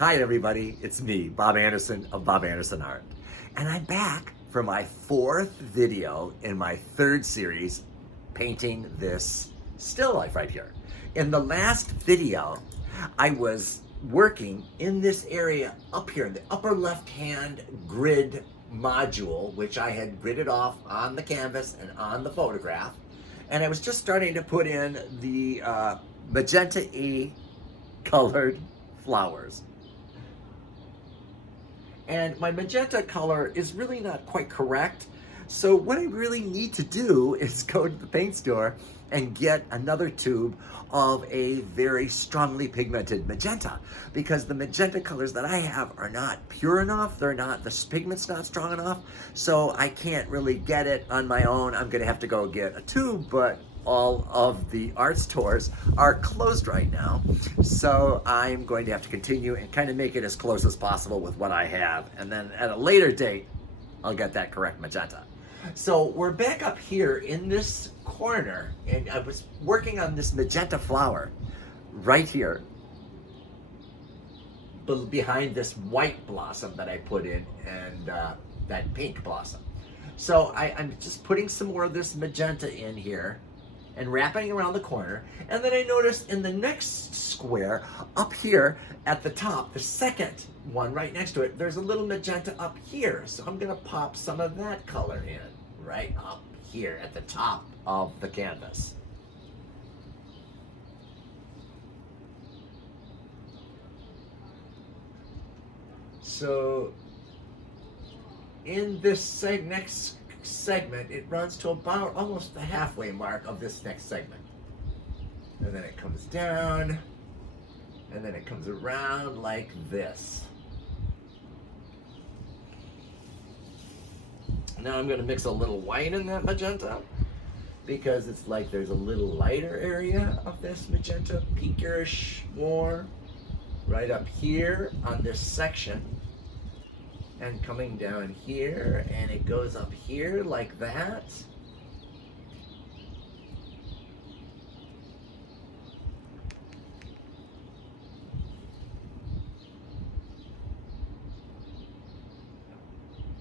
Hi everybody, it's me, Bob Anderson of Bob Anderson Art. And I'm back for my fourth video in my third series, painting this still life right here. In the last video, I was working in this area up here, in the upper left-hand grid module, which I had gridded off on the canvas and on the photograph. And I was just starting to put in the magenta E colored flowers. And my magenta color is really not quite correct. So what I really need to do is go to the paint store and get another tube of a very strongly pigmented magenta, because the magenta colors that I have are not pure enough. The pigment's not strong enough. So I can't really get it on my own. I'm gonna have to go get a tube, but all of the art stores are closed right now. So I'm going to have to continue and kind of make it as close as possible with what I have. And then at a later date, I'll get that correct magenta. So we're back up here in this corner, and I was working on this magenta flower right here behind this white blossom that I put in, and that pink blossom. So I'm just putting some more of this magenta in here and wrapping around the corner. And then I noticed in the next square up here at the top, the second one right next to it, there's a little magenta up here. So I'm gonna pop some of that color in right up here at the top of the canvas. So in this next segment, it runs to about almost the halfway mark of this next segment. And then it comes down, and then it comes around like this. Now I'm gonna mix a little white in that magenta, because it's like there's a little lighter area of this magenta, pinkish more, right up here on this section. And coming down here, and it goes up here like that.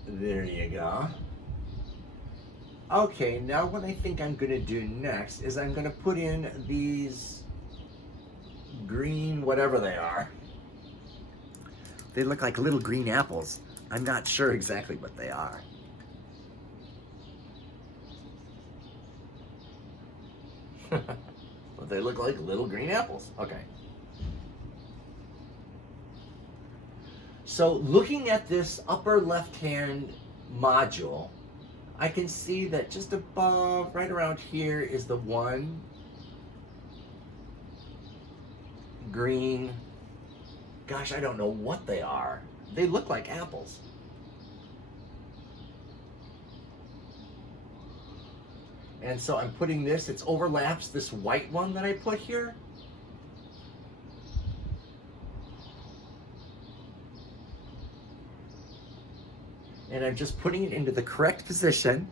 There you go. Okay, now what I think I'm gonna do next is I'm gonna put in these green, whatever they are. They look like little green apples. I'm not sure exactly what they are. But they look like little green apples. Okay. So looking at this upper left-hand module, I can see that just above, right around here, is the one green. Gosh, I don't know what they are. They look like apples. And so I'm putting this, it overlaps this white one that I put here. And I'm just putting it into the correct position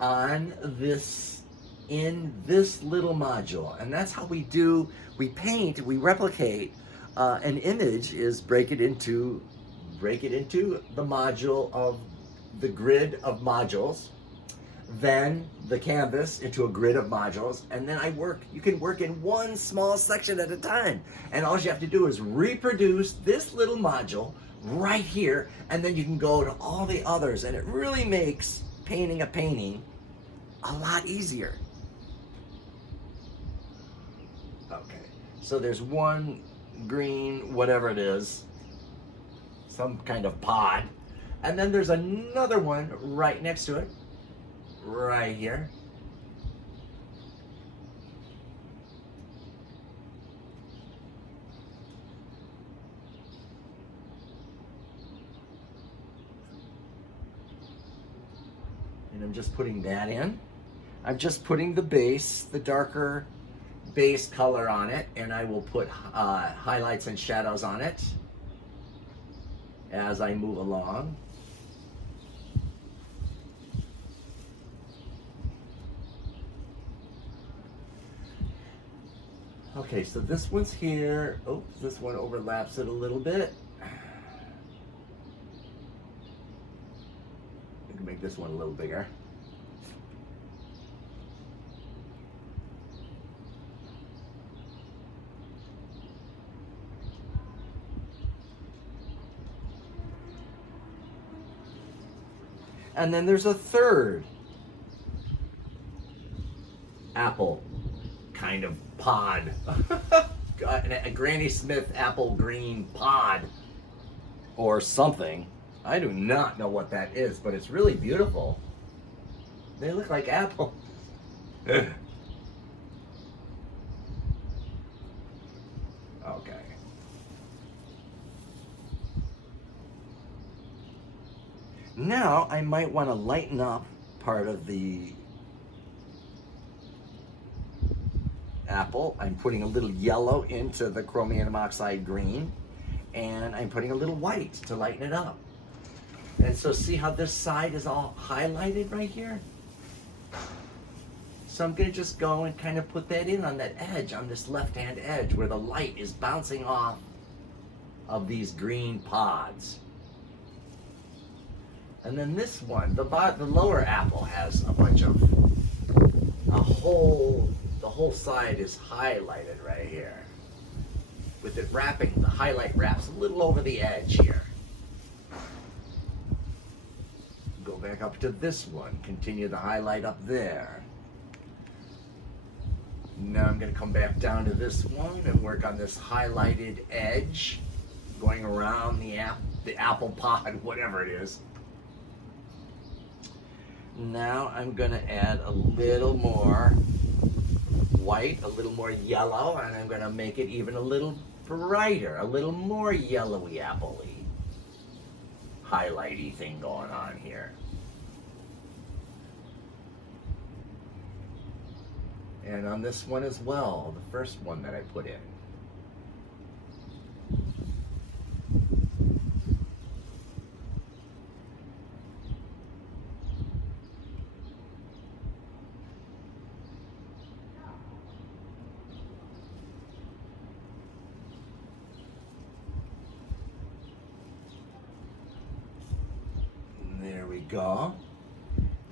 on this, in this little module. And that's how we paint, we replicate an image, is break it into the module of the grid of modules, then the canvas into a grid of modules, and then you can work in one small section at a time. And all you have to do is reproduce this little module right here, and then you can go to all the others, and it really makes painting a painting a lot easier. Okay, so there's one green, whatever it is, some kind of pod, and then there's another one right next to it, right here. And I'm just putting that in. I'm just putting the base, the darker base color on it, and I will put highlights and shadows on it as I move along. Okay, so this one's here. Oops, this one overlaps it a little bit. We can make this one a little bigger. And then there's a third apple kind of pod. A Granny Smith apple green pod or something. I do not know what that is, but it's really beautiful. They look like apple. Okay. Now I might want to lighten up part of the apple. I'm putting a little yellow into the chromium oxide green, and I'm putting a little white to lighten it up. And so see how this side is all highlighted right here? So I'm going to just go and kind of put that in on that edge, on this left-hand edge where the light is bouncing off of these green pods. And then this one, the lower apple has a bunch of, the whole side is highlighted right here. With it wrapping, the highlight wraps a little over the edge here. Go back up to this one, continue the highlight up there. Now I'm going to come back down to this one and work on this highlighted edge, going around the apple pod, whatever it is. Now I'm going to add a little more white, a little more yellow, and I'm going to make it even a little brighter, a little more yellowy, appley, highlighty thing going on here. And on this one as well, the first one that I put in. There we go.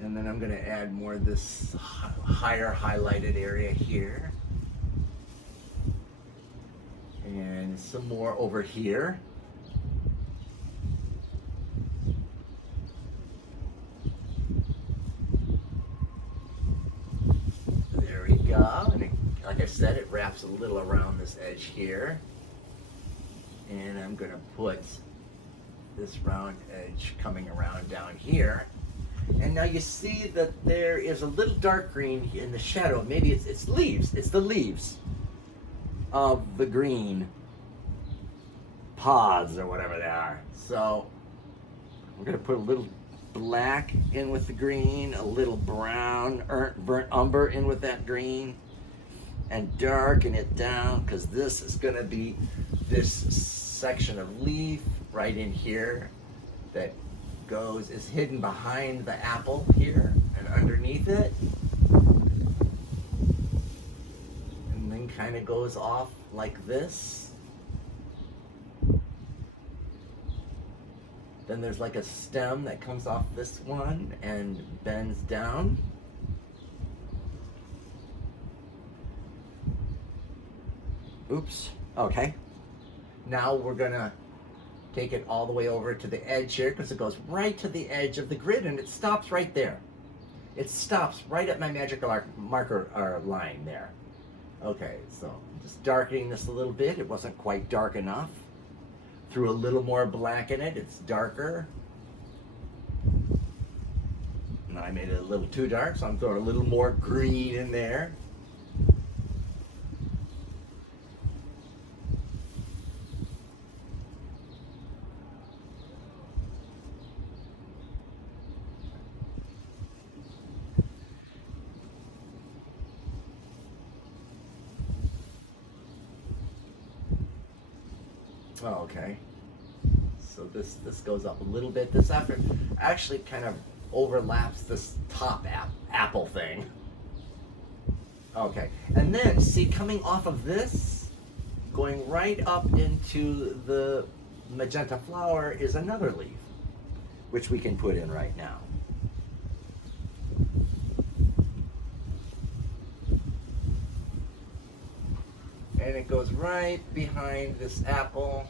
And then I'm going to add more of this higher highlighted area here. And some more over here. There we go. And it, like I said, it wraps a little around this edge here. And I'm going to put this round edge coming around down here. And now you see that there is a little dark green in the shadow. Maybe it's leaves. It's the leaves of the green pods or whatever they are. So we're going to put a little black in with the green, a little brown, burnt umber in with that green, and darken it down, because this is going to be this section of leaf right in here that is hidden behind the apple here and underneath it, and then kind of goes off like this. Then there's like a stem that comes off this one and bends down. Oops. Okay. Now we're gonna take it all the way over to the edge here, because it goes right to the edge of the grid and it stops right there. It stops right at my magical marker line there. Okay, so just darkening this a little bit. It wasn't quite dark enough. Threw a little more black in it. It's darker. Now I made it a little too dark, so I'm throwing a little more green in there. Oh, okay. So this goes up a little bit. This actually kind of overlaps this top apple thing. Okay, And then, see, coming off of this, going right up into the magenta flower is another leaf, which we can put in right now. And it goes right behind this apple.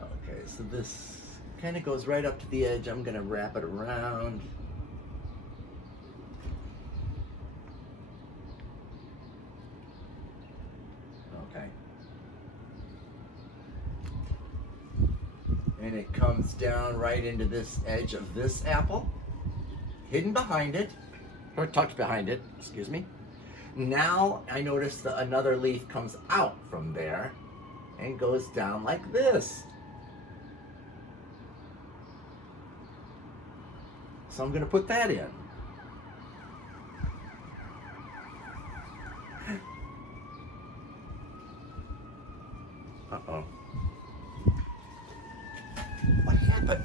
Okay, so this kind of goes right up to the edge. I'm gonna wrap it around. Okay. And it comes down right into this edge of this apple, hidden behind it, or tucked behind it, excuse me. Now I notice that another leaf comes out from there and goes down like this. So I'm gonna put that in. Uh-oh. What happened?